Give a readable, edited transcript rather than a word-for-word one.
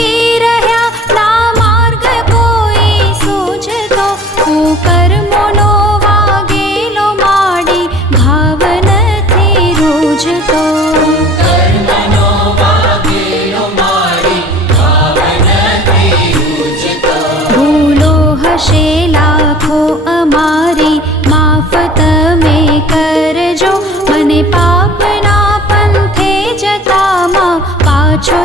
ભટકી રહ્યા ના માર્ગ કોઈ સૂઝતો કર્મોનો વાગેલો માડી ભાવ નથી રૂઝતો ભૂલો હશે લાખો અમારી માફ તમે કરજો મને પાપના પંથે જતામાં પાછો